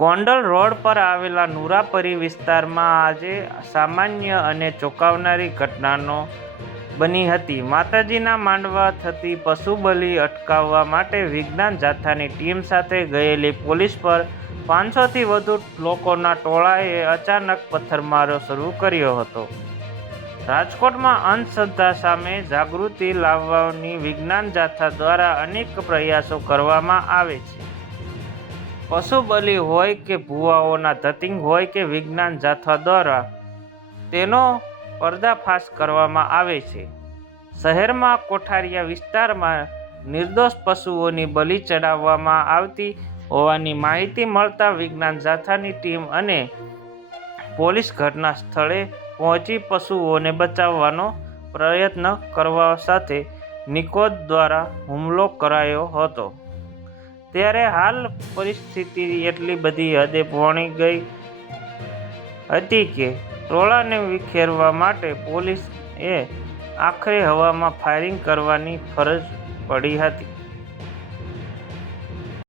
Gondal road પર આવેલા નુરાપરી વિસ્તારમાં આજે સામાન્ય અને ચોંકાવનારી ઘટનાઓ બની હતી. માતાજીના માંડવા થતી પશુ બલિ અટકાવવા માટે વિજ્ઞાન જાથાની ટીમ સાથે ગયેલી પોલીસ પર 500થી વધુ લોકોના ટોળાએ અચાનક પથ્થરમારો શરૂ કર્યો હતો. રાજકોટમાં અંધશ્રદ્ધા સામે જાગૃતિ લાવવાની વિજ્ઞાન જાથા દ્વારા અનેક પ્રયાસો કરવામાં આવે છે. પશુ બલિ હોય કે ભૂવાઓના ધતિંગ હોય કે વિજ્ઞાન જાથા દ્વારા તેનો પર્દાફાશ કરવામાં આવે છે. શહેરમાં કોઠારીયા વિસ્તારમાં નિર્દોષ પશુઓની બલિ ચડાવવામાં આવતી હોવાની માહિતી મળતા વિજ્ઞાન જાથાની ટીમ અને પોલીસ ઘટના સ્થળે પહોંચી પશુઓને બચાવવાનો પ્રયત્ન કરવા સાથે નિકોદ દ્વારા હુમલો કરાયો હતો. ત્યારે હાલ પરિસ્થિતિ એટલી બધી હદે પહોંચી ગઈ હતી કે ટોળાને વિખેરવા માટે પોલીસએ આખરે હવામાં ફાયરિંગ કરવાની ફરજ પડી હતી.